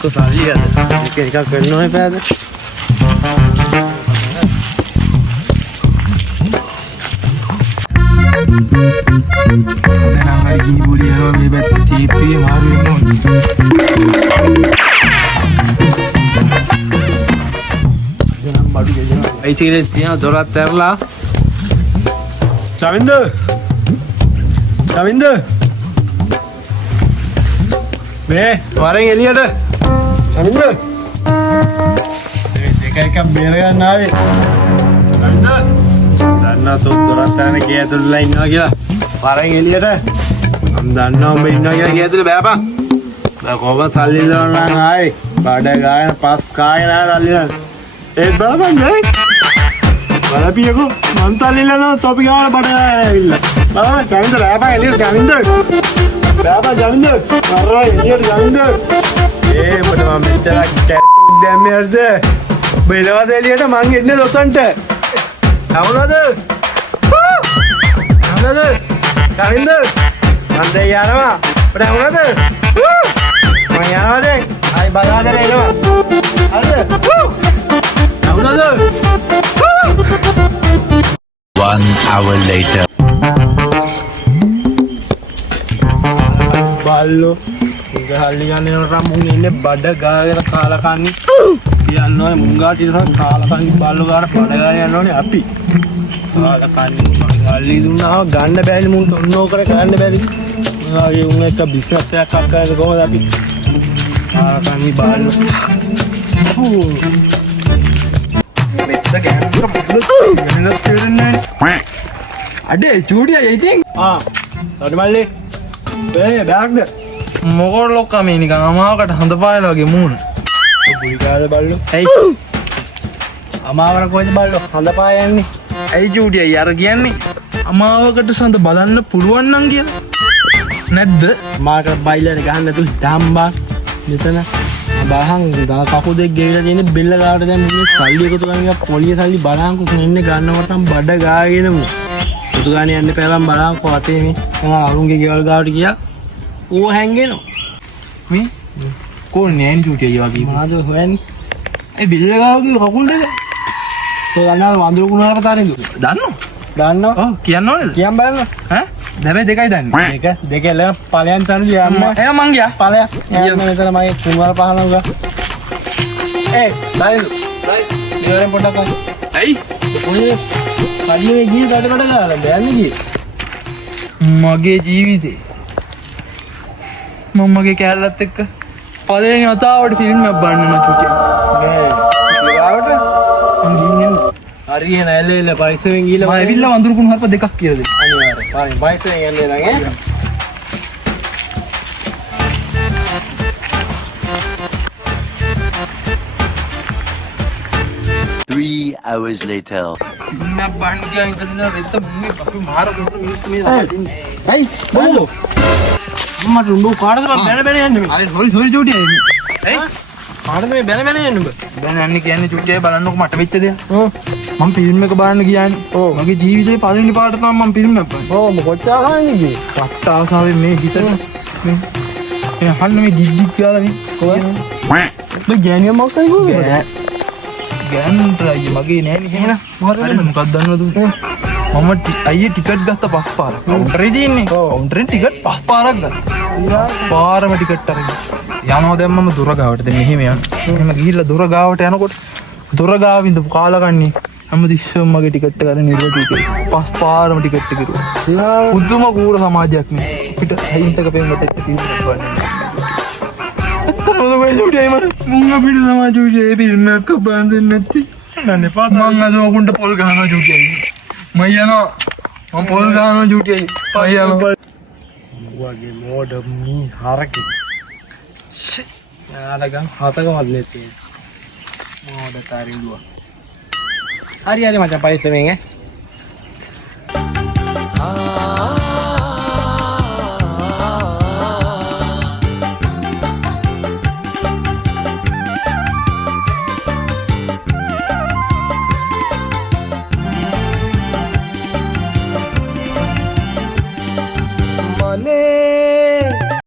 ඔක්කොම සල්ලි අද. එක එකක් වෙන්න ඕනේ පෑද. දැන් අර ගිනි පොඩි යනවා මේ පැත්තේ ෂේප් එකේ මාරු වෙන්න ඕනේ. දැන් බඩු ගෙදෙනවා. අයිතිකේ තියන දොරත් ඇරලා. චවින්ද. චවින්ද. මේ වරෙන් එළියට. චවින්ද. දෙක එකක් බේර ගන්න ආවේ. චවින්ද. දන්නා දොරත් ඇරන ගේ ඇතුළේලා ඉන්නවා කියලා. වරෙන් එළියට. මම දන්නවා උඹ ඉන්නවා කියලා ගේ ඇතුළේ බෑපන්. දැන් කොහොමද සල්ලි දෙනවා නම් ආයේ. බඩ ගායන පස් කායන සල්ලි නෑ. ඒ බලපන් නේ. බලපියකෝ මං තල්ලිලා තොපි ගාන බඩ ඇවිල්ලා. බලන්න ජමින්ද බෑපන් එළියට ජමින්ද. බෑපන් ජමින්ද. අරයි එළියට ජමින්ද. ඒ මොකද මම මෙච්චර කැටුක් දැම්මේ හරිද? බෙලවද එළියට මං එන්නේ දොසන්ට. අවුනද? අවුනද? ජමින්ද. මං දැන් යනවා. ඔබ අවුනද? මං යනවා දැන්. ආයි බලාගෙන එනවා. හරිද? අවුනද? 1 hour later. බල්ලෝ ඉගහල්ලි ගන්නේ රම්මුන් ඉන්නේ බඩ ගාගෙන කාලා කන්නේ කියන්න ඕනේ මුංගාට ඉතන කාලා කන්නේ බල්ලෝ ගාන බඩ ගාගෙන යන්න ඕනේ අපි කාලා කන්නේ ගල්ලි දුන්නා ගන්න බෑනේ මුන් ඔන්නෝ කර ගන්න බෑනේ මොනවාගේ උන් එක බිස්නස් එකක් අක්කාද කොහොමද අපි කාලා කන්නේ බල්ලෝ මෙත්ත ගෑනුර පොඩ්ඩක් වෙනස් වෙන්නේ අඩේ චූඩියා ඉතින් අඩ මල්ලි බෑ බෑග්ද මොකෝ ලොක්කා මේ නිකන් අමාවකට හඳ පායලා වගේ මූණ බුලි කාලේ බල්ලෝ ඇයි අමාවර කොහෙද බල්ලෝ හඳ පායන්නේ ඇයි චූඩියා අර කියන්නේ අමාවකට සඳ බලන්න පුළුවන් නම් කියලා නැද්ද මාකට බයිලට ගහන්න නැතුව ඩම්බා මෙතන බහන් දා කකු දෙක ගෙවිලා තියෙන බෙල්ල ගාවට දැන් මේ සල්ලි එකතු කරගෙන පොලිය සල්ලි බලංකු ඉන්නේ ගන්නවට නම් බඩ ගාගෙනමු පුතු ගානේ යන්න පෙරම් බලංකු අතේ මේ මම අරුන්ගේ ගෙවල් ගාවට ගියා ඌ හැංගෙනවා මේ කොන්නේ ඇන් චූඩියා වගේ මොනවද හොයන්නේ ඒ බෙල්ල ගාව කිව්ව කකුල් දෙක තෝ ගන්නවා වඳුරු කුණාරක තාරින්ද දන්නවා ඔව් කියන්න ඕනේද කියන් බලන්න ඈ දැබේ දෙකයි දන්නේ දෙක එළ ඵලයන් තනු යන්න එයා මං ගියා ඵලයක් යන්න මෙතන මගේ කුණාර පහන උගා බයිලු ඉවරෙන් පොඩ්ඩක් අහන්න ඇයි ඔය කඩියේ ගියේ කඩකට ගාලා බෑන්නේ ගියේ මගේ ජීවිතේ මම මගේ කැලලත් එක්ක පළවෙනි වතාවට ෆිල්ම් එකක් බලන්න චුටියා මේ ඊගාවට මං ගිහින් හරිය නැල්ලෙල පරිස්සමෙන් ගිහලා මම ඇවිල්ලා වඳුරු කුණු හරප දෙකක් කියලා දෙන්න අනිවාර්යයෙන් පරිස්සමෙන් යන්නේ නම් ඈ 3 hours later. ඉන්න බන් ගියා ඉතින් රෙද්ද මුන්නේ අපි මාර කොට මිනිස්සු මේ දාන්නේ ඇයි බල්ලෝ මට උඹ කාටද බැන බැන යන්නේ මේ අනේ සෝරි චුටියා ඇයි කාටද මේ බැන බැන යන්නේ උඹ දැන් යන්නේ කියන්නේ චුටියා බලන්නකො මට වෙච්ච දේ ඔව් මම ෆිල්ම් එක බලන්න ගියානේ ඔව් මගේ ජීවිතේ පළවෙනි පාට තමයි මම ෆිල්ම් එක බලන්නේ ඔව් මොකද ආන්නේ ගියේ පට්ට ආසාවෙන් මේ හිතන මේ අහන්න මේ ජිජ්ජික් කියලා මේ කොහොමද මේ ගෑනිය මොකක්ද කිව්වේ ගෑනුන්ට අයියේ මගේ නෑනේ එහෙනම් මොකක්ද දන්නවද මම අයියේ ටිකට් ගත්ත පස් පාරක් කවුන්ටරේ තියෙන්නේ කවුන්ටරෙන් ටිකට් පස් පාරක් ගත්තා පාරම ටිකට් අරගෙන යනවා දැන් මම දොර ගාවට දැන් මෙහෙම යනවා එහෙම ගිහිල්ලා දොර ගාවට යනකොට දොර ගාව ඉඳපු කාලකන්ණි හැමතිස්සෙම මගේ ටිකට් එක අරගෙන ඉරුවා ටිකට් පස් පාරම ටිකට් එක ඉරුවා පුදුම කූර සමාජයක් නේ අපිට හින්තක පෙන්නට එක්ක තියෙනවා මොකද ජුඩේ මම මුංග පිට තමයි ජුඩේ ෆිල්ම් එකක් බලන්න දෙන්නේ නැති නන්නේ පාත මං අද ඔකුන්ට පොල් ගහනවා ජුඩේ මම යනවා මම පොල් ගහනවා ජුඩේ පය යනවා වගේ මෝඩ මී හරකේ යාලගම් හතක මල්ලේ තියෙන මෝඩ තාරින්දුවා හරි හරි මචං පරිස්සමෙන් ඈ मने